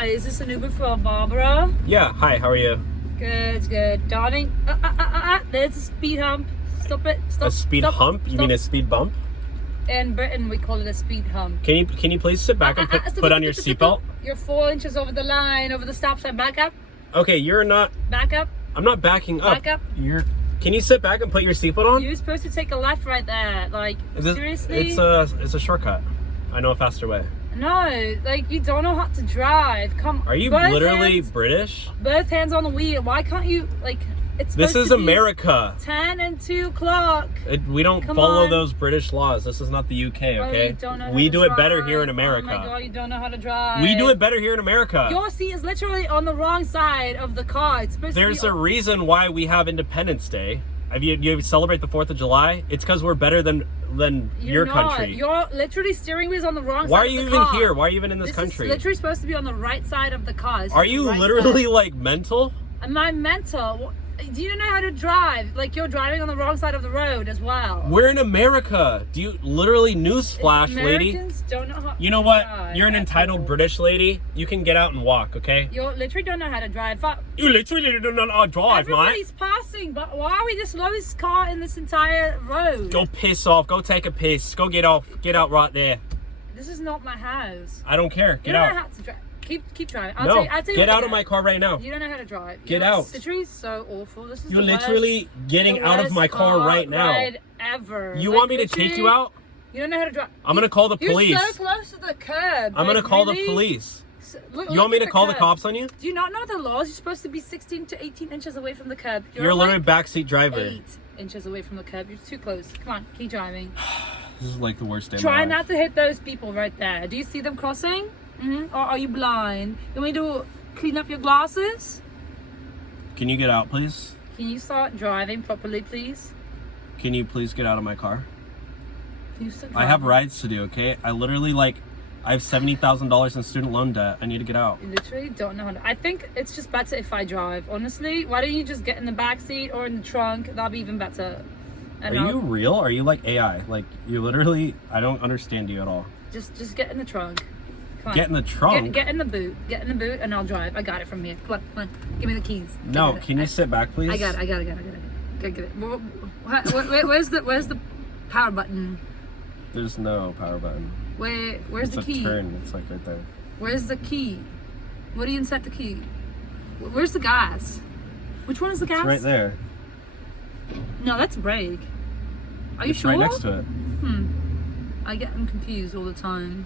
Hi, is this an Uber for Barbara? Yeah, hi, how are you? Good, good. Darling, there's a speed hump. Stop it. Stop. A speed hump? You mean a speed bump? In Britain, we call it a speed hump. Can you please sit back and put on your seatbelt? You're 4 inches over the line, over the stop sign. Back up. Okay, you're not... Back up. I'm not backing up. Back up. Can you sit back and put your seatbelt on? You're supposed to take a left right there. Like, seriously? It's a shortcut. I know a faster way. No, like, you don't know how to drive. Come on. Are you literally British? Both hands on the wheel. Why can't you, like, it's supposed This is to be America. 10 and 2 o'clock. We don't follow those British laws. This is not the UK, okay? We do it better here in America. Oh my God, you don't know how to drive. We do it better here in America. Your seat is literally on the wrong side of the car. It's supposed There's to be a reason why we have Independence Day. You celebrate the 4th of July? It's because we're better than your country. You're literally steering wheel is on the wrong Why side are you of the even car. here? Why are you even in this country? Is literally supposed to be on the right side of the car. Are you literally like mental? Am I mental? Do you know how to drive? Like, you're driving on the wrong side of the road as well. We're in America. Do you literally newsflash, lady? Americans don't know how You know what? You're an entitled British lady. You can get out and walk, okay? You literally don't know how to drive. You literally don't know how to drive, mate. Everybody's passing, but why are we the slowest car in this entire road? Go piss off. Go take a piss. Go get off. Get out right there. This is not my house. I don't care. Get out. out. You don't know how to drive. Keep driving. No, get out of my car right now. You don't know how to drive. Get out. Situation's so awful. This is You're literally getting out of my car right now. Ride ever. You want me to take you out? You don't know how to drive. I'm gonna call the police. You're so close to the curb. I'm gonna call the police. You want me to call the cops on you? Do you not know the laws? You're supposed to be 16 to 18 inches away from the curb. You're literally backseat driver. 8 inches away from the curb. You're too close. Come on, keep driving. This is like the worst day of my Try life. not to hit those people right there. Do you see them crossing? Or are you blind? You want me to clean up your glasses? Can you get out, please? Can you start driving properly, please? Can you please get out of my car? Can you start I have rides to do, okay? I literally, I have $70,000 in student loan debt. I need to get out. You literally don't know how to. I think it's just better if I drive, honestly. Why don't you just get in the back seat or in the trunk? That'll be even better. Are you real? Are you like AI? Like, you literally, I don't understand you at all. Just get in the trunk. Come on. Get in the trunk? Get in the boot. Get in the boot and I'll drive. I got it from here. Come on. Give me the keys. No, can you sit back, please? I got it. Get it. Where's the power button? There's no power button. Where's the key? It's a turn. It's like right there. Where's the key? Where do you insert the key? Where's the gas? Which one is the gas? It's right there. No, that's brake. Are you It's sure? right next to it. I get them confused all the time.